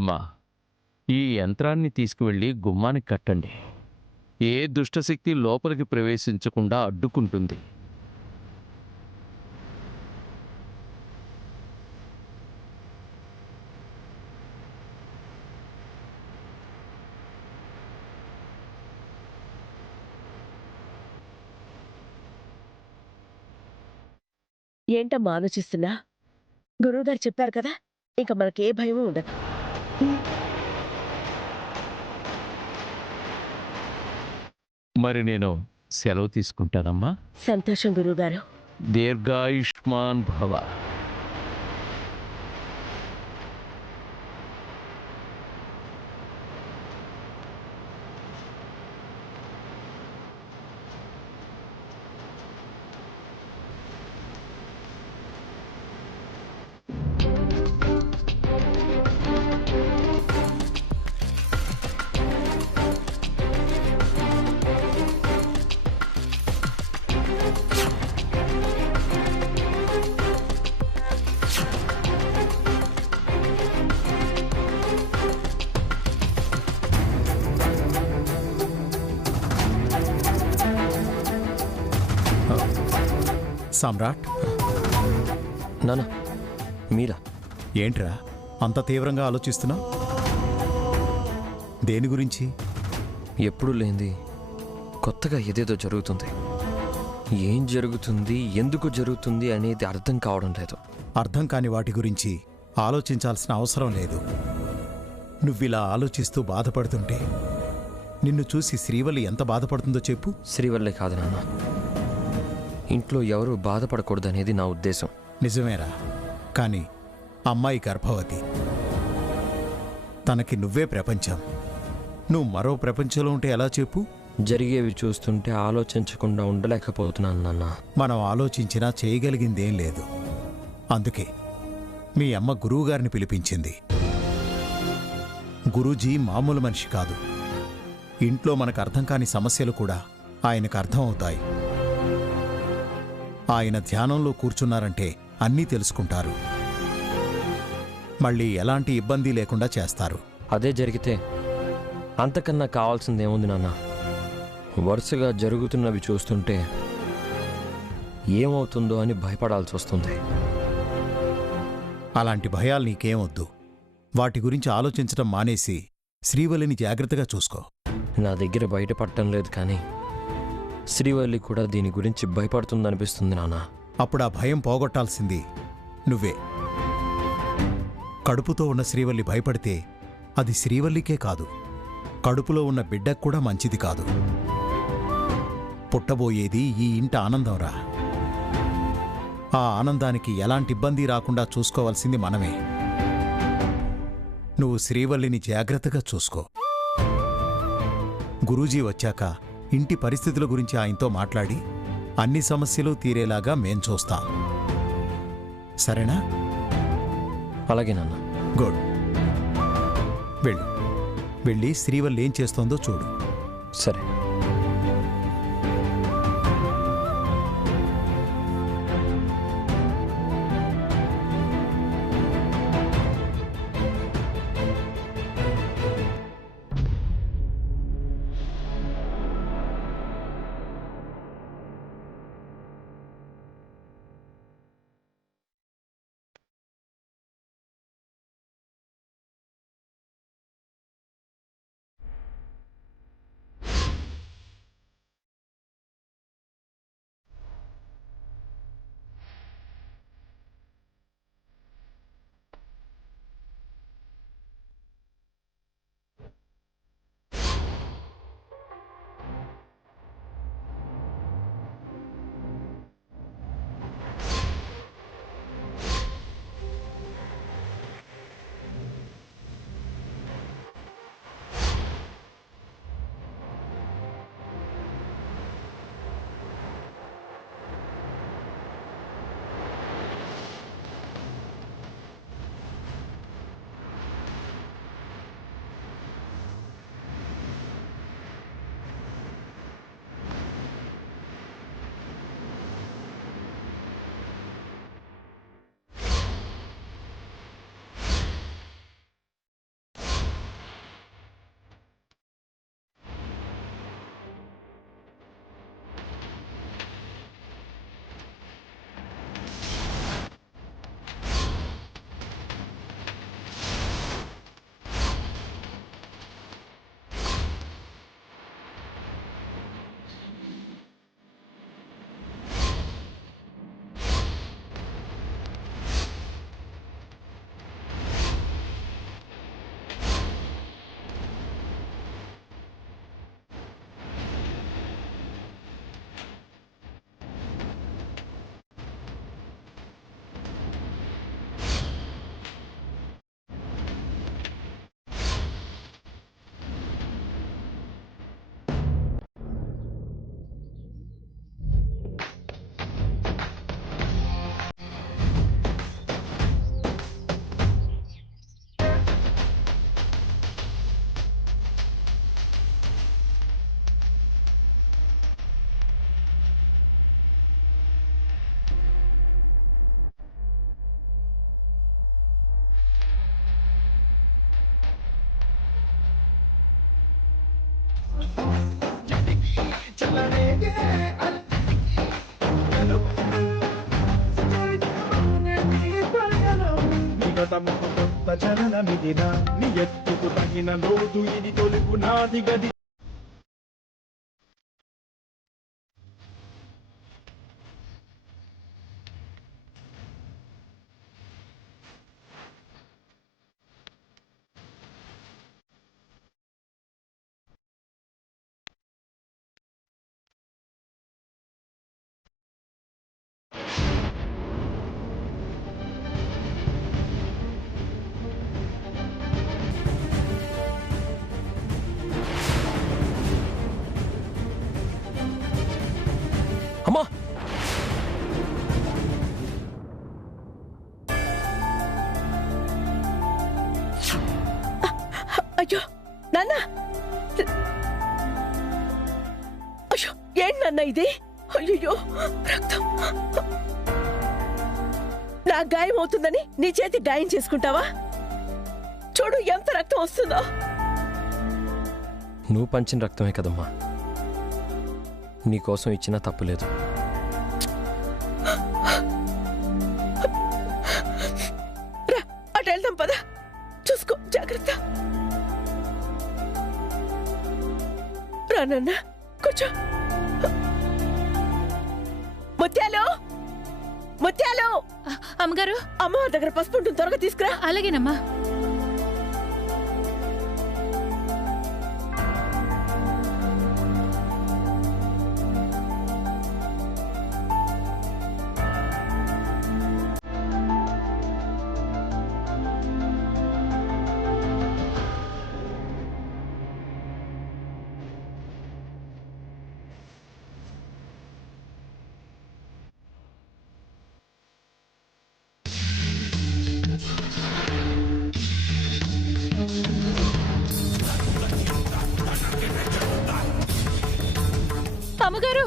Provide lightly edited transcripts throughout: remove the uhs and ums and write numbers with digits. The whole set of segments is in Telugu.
అమ్మా, ఈ యంత్రాన్ని తీసుకువెళ్ళి గుమ్మానికి కట్టండి. ఏ దుష్టశక్తి లోపలికి ప్రవేశించకుండా అడ్డుకుంటుంది. ఏంటమ్మా ఆలోచిస్తున్నా? గురువుగారు చెప్పారు కదా, ఇంక మనకే భయమూ ఉండదు. మరి నేను సెలవు తీసుకుంటానమ్మా. సంతోషం గురువుగారు. దీర్ఘాయుష్మాన్ భవ. సమ్రాట్, నాన్న మీరా? ఏంట్రా అంత తీవ్రంగా ఆలోచిస్తున్నావు? దేని గురించి? ఎప్పుడు లేనిది కొత్తగా ఏదేదో జరుగుతుంది. ఏం జరుగుతుంది, ఎందుకు జరుగుతుంది అనేది అర్థం కావడం లేదు. అర్థం కాని వాటి గురించి ఆలోచించాల్సిన అవసరం లేదు. నువ్విలా ఆలోచిస్తూ బాధపడుతుంటే నిన్ను చూసి శ్రీవల్లి ఎంత బాధపడుతుందో చెప్పు. శ్రీవల్లే కాదు నాన్న, ఇంట్లో ఎవరూ బాధపడకూడదనేది నా ఉద్దేశం. నిజమేరా, కానీ అమ్మాయి గర్భవతి. తనకి నువ్వే ప్రపంచం. నువ్వు మరో ప్రపంచంలో ఉంటే ఎలా చెప్పు? జరిగేవి చూస్తుంటే ఆలోచించకుండా ఉండలేకపోతున్నాను నాన్న. మనం ఆలోచించినా చేయగలిగిందేం లేదు. అందుకే మీ అమ్మ గురువుగారిని పిలిపించింది. గురూజీ మామూలు మనిషి కాదు. ఇంట్లో మనకు అర్థం కాని సమస్యలు కూడా ఆయనకు అర్థం అవుతాయి. ఆయన ధ్యానంలో కూర్చున్నారంటే అన్నీ తెలుసుకుంటారు. మళ్ళీ ఎలాంటి ఇబ్బంది లేకుండా చేస్తారు. అదే జరిగితే అంతకన్నా కావాల్సిందేముంది నాన్న? వరుసగా జరుగుతున్నవి చూస్తుంటే ఏమవుతుందో అని భయపడాల్సి వస్తుంది. అలాంటి భయాలు నీకేమొద్దు. వాటి గురించి ఆలోచించడం మానేసి శ్రీవల్లిని జాగ్రత్తగా చూసుకో. నా దగ్గర బయటపడటం లేదు, కానీ శ్రీవల్లి కూడా దీని గురించి భయపడుతుందనిపిస్తుంది నాన్న. అప్పుడు ఆ భయం పోగొట్టాల్సింది నువ్వే. కడుపుతో ఉన్న శ్రీవల్లి భయపడితే అది శ్రీవల్లికే కాదు, కడుపులో ఉన్న బిడ్డకు కూడా మంచిది కాదు. పుట్టబోయేది ఈ ఇంట ఆనందంరా. ఆ ఆనందానికి ఎలాంటి ఇబ్బంది రాకుండా చూసుకోవాల్సింది మనమే. నువ్వు శ్రీవల్లిని జాగ్రత్తగా చూసుకో. గురూజీ వచ్చాక ఇంటి పరిస్థితుల గురించి ఆయనతో మాట్లాడి అన్ని సమస్యలు తీరేలాగా మేం చూస్తాం. సరేనా? అలాగే నాన్న. గుడ్. వెళ్ళి శ్రీవల్లి ఏం చేస్తోందో చూడు. సరే. నిగతముకు కొత్త చలనమిదినా నీ ఎత్తుకు తగిన లోతు ఇది తొలుపు నాది గది అమ్మా అయ్యో నాన్న, అయ్యో ఏంటి నాన్న ఇది? అయ్యో రక్తం. నా గాయం అవుతుందని నీ చేతి గాయం చేసుకుంటావా? చూడు ఎంత రక్తం వస్తుందో. నువ్వు పంచిన రక్తమే కదమ్మా, నీకోసం ఇచ్చినా తప్పులేదు. రా అటు వెళ్దాం పద. చూసుకో జాగ్రత్త. రా నాన్న కూర్చో. ముత్యాలు, ముత్యాలు, అమ్మగారు. అమ్మవారి దగ్గర పసుపు ఉంటుంది, త్వరగా తీసుకురా. అలాగేనమ్మా. అమ్మగారు,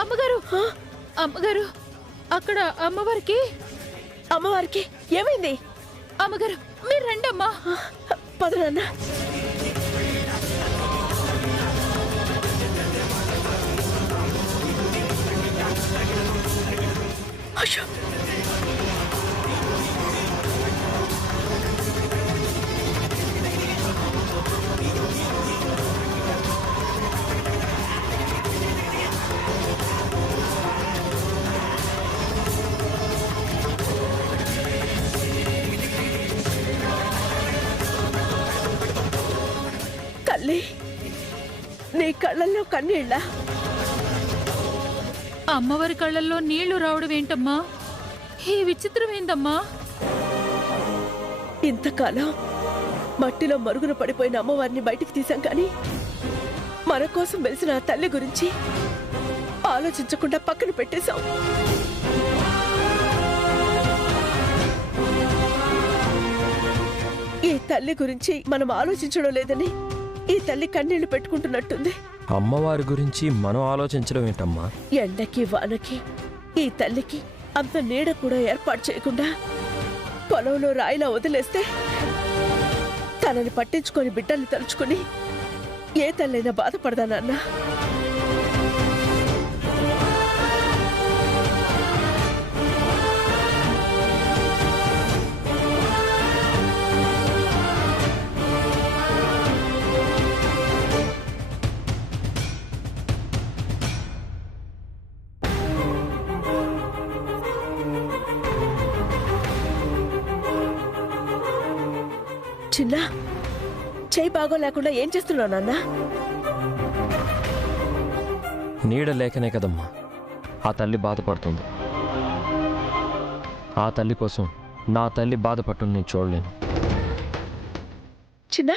అమ్మగారు, అమ్మగారు, అక్కడ అమ్మవారికి. అమ్మవారికి ఏమైంది? అమ్మగారు మీరు రండి అమ్మా. పద నాన్న. అయ్యో తల్లి, నీ కళ్ళల్లో కన్నీళ్ళ? అమ్మవారి కళ్ళల్లో నీళ్లు రావడం ఏంటమ్మా? ఈ విచిత్రం ఏందమ్మా? ఇంతకాలం మట్టిలో మరుగున పడిపోయిన అమ్మవారిని బయటికి తీసాం కానీ మన కోసం వెలిసిన ఆ తల్లి గురించి ఆలోచించకుండా పక్కన పెట్టేశాం. ఈ తల్లి గురించి మనం ఆలోచించడం లేదని ఈ తల్లి కన్నీళ్లు పెట్టుకుంటున్నట్టుంది. అమ్మవారి గురించి మనం ఆలోచించడం ఏంటమ్మా? ఎండకి వానకి ఈ తల్లికి అంత నీడ కూడా ఏర్పాటు చేయకుండా పొలంలో రాయిలా వదిలేస్తే తనని పట్టించుకొని బిడ్డల్ని తలుచుకుని ఏ తల్లైనా బాధపడదా నాన్న? చిన్న చేయి బాగోలేకుండా ఏం చేస్తున్నావు నాన్న? నీడ లేకనే కదమ్మా ఆ తల్లి బాధపడుతుంది. ఆ తల్లి కోసం నా తల్లి బాధపడటం నేను చూడలేను. చిన్న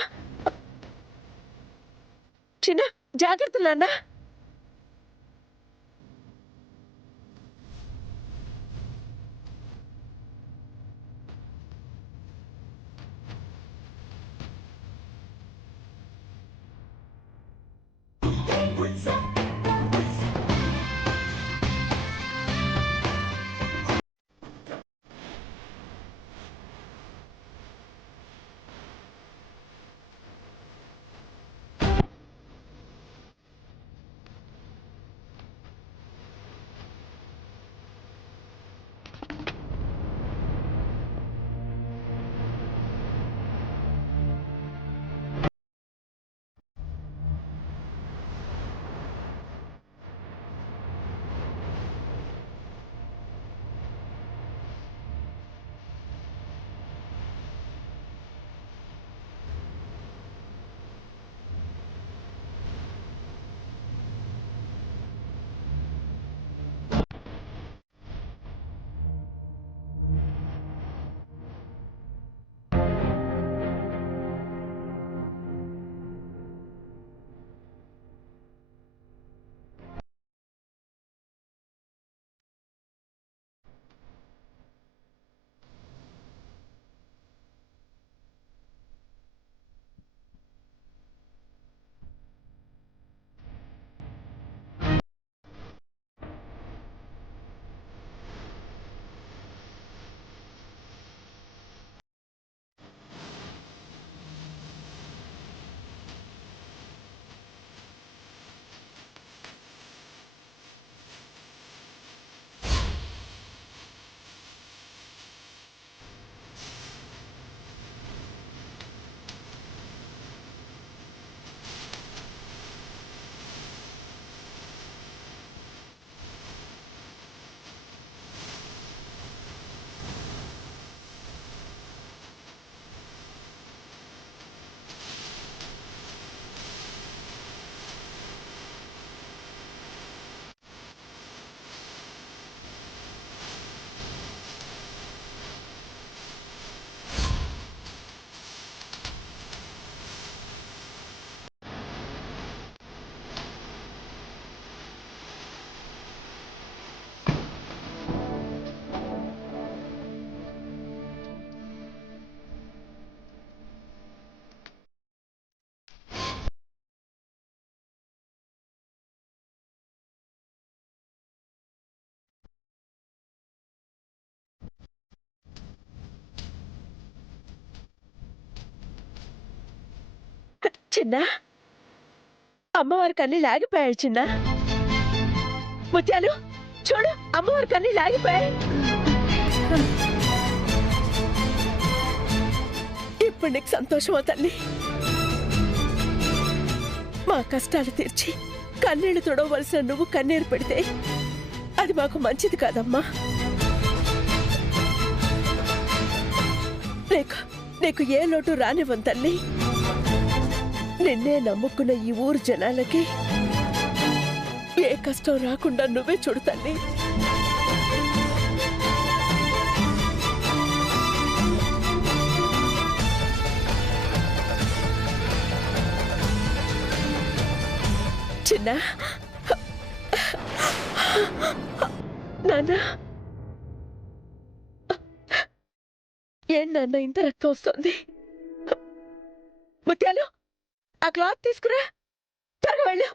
చిన్న జాగ్రత్త నాన్న. చిన్న అమ్మవారి కన్నీ లాగిపోయాడు చిన్న. ముత్యాలు చూడు, అమ్మవారి కన్నీ లాగిపోయాయి. ఇప్పుడు నీకు సంతోషమా తల్లి? మా కష్టాలు తీర్చి కన్నీళ్లు తుడవలసిన నువ్వు కన్నీరు పెడితే అది మాకు మంచిది కాదమ్మా. నీకు ఏ లోటు రానివ్వం తల్లి. నిన్నే నమ్ముకున్న ఈ ఊరు జనాలకి ఏ కష్టం రాకుండా నువ్వే చూడు తల్లి. చిన్న నాన్న, ఏం నాన్న ఇంత రక్తం వస్తుంది? ముత్యాలు ఆ క్లాత్ తీసుకురా, త్వరగా వెళ్ళు.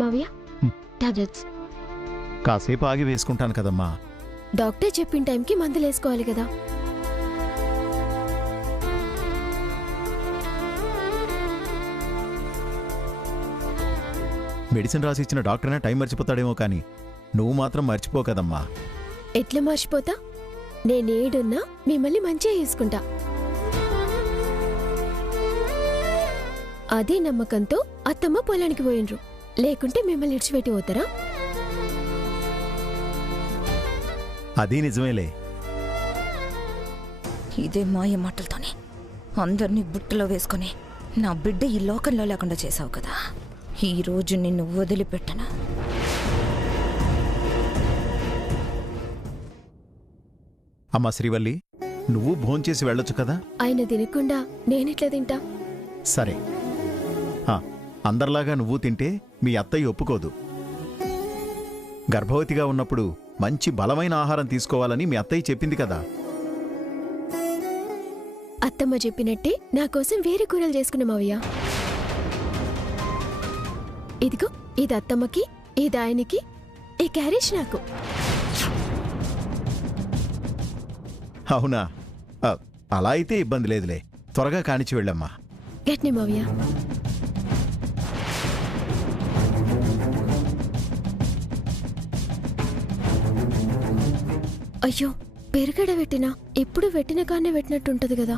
మావయ్య, టాబ్లెట్స్. కాసేపు ఆగి వేసుకుంటాను కదమ్మా. డాక్టర్ చెప్పిన టైంకి మందులు వేసుకోవాలి కదా. మెడిసిన్ రాసి ఇచ్చిన డాక్టర్నే టైం మర్చిపోతాడేమో కానీ నువ్వు మాత్రం మర్చిపో కదమ్మా. ఎట్లా మర్చిపోతా? నేనేడున్నా మిమ్మల్ని మంచిగా చేసుకుంటా. అదే నమ్మకంతో అత్తమ్మ పొలానికి పోయినరు, లేకుంటే మిమ్మల్ని ఇడిచిపెట్టి పోతారా? అది నిజమేలే. ఇదే మాయ మాటలతోనే అందరినీ బుట్టలో వేసుకొని నా బిడ్డ ఈ లోకంలో లేకుండా చేశావు కదా. ఈ రోజు నిన్ను వదిలిపెట్టను. అమ్మా శ్రీవల్లి, నువ్వు భోంచేసి వెళ్ళొచ్చు కదా. ఆయన తినకుండా నేనెట్లా తింటా? సరే, అందరిలాగా నువ్వు తింటే మీ అత్తయ్య ఒప్పుకోదు. గర్భవతిగా ఉన్నప్పుడు మంచి బలమైన ఆహారం తీసుకోవాలని మీ అత్తయ్య చెప్పింది కదా. అత్తమ్మ చెప్పినట్టే నా కోసం వేరే కూరలు చేసుకున్నా మావయ్య. ఇదిగో, ఇది అత్తమ్మకి, ఇది ఆయనకి, ఈ క్యారేజ్ నాకు. అవునా? అలా అయితే ఇబ్బంది లేదులే. త్వరగా కానిచ్చి వెళ్ళమ్మా. గట్ని మావయ్య. అయ్యో, పెరుగడ పెట్టినా ఎప్పుడు పెట్టిన కానే పెట్టినట్టుంటది కదా.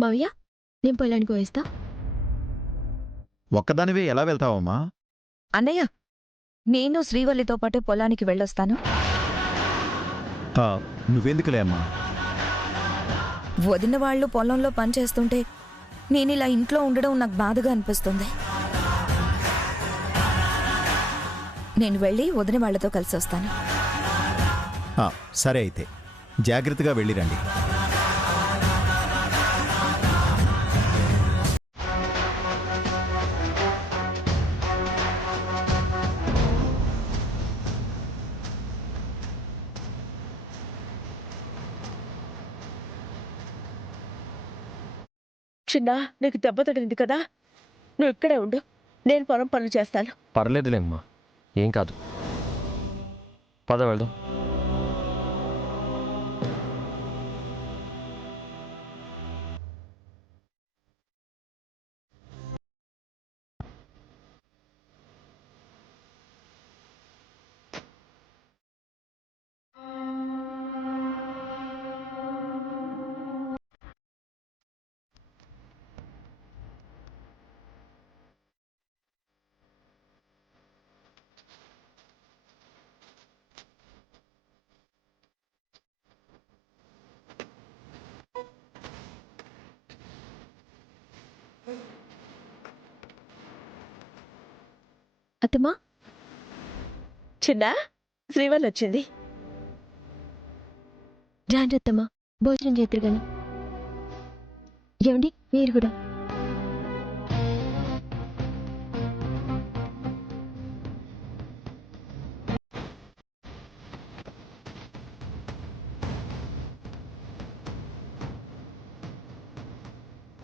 మావయ్య, నేను పొలానికి వేస్తా. ఒక్కదానివే ఎలా వెళ్తావమ్మా? అన్నయ్య, నేను శ్రీవల్లితో పాటు పొలానికి వెళ్ళొస్తాను. నువ్వెందుకులే అమ్మా. వదిన వాళ్ళు పొలంలో పనిచేస్తుంటే నేను ఇలా ఇంట్లో ఉండడం నాకు బాధగా అనిపిస్తుంది. నేను వెళ్ళి వదిన వాళ్లతో కలిసి వస్తాను. సరే అయితే, జాగ్రత్తగా వెళ్ళిరండి. చిన్న నీకు దెబ్బ తగిలింది కదా, నువ్వు ఇక్కడే ఉండు, నేను పొలం పనులు చేస్తాను. పర్లేదులేమ్మా, ఏం కాదు. పద వెళ్దాం. అత్తమ్మా, చిన్న శ్రీవల్లి వచ్చింది. రాండి అత్తమ్మా, భోజనం చేద్దరు గాని. ఏమండి మీరు కూడా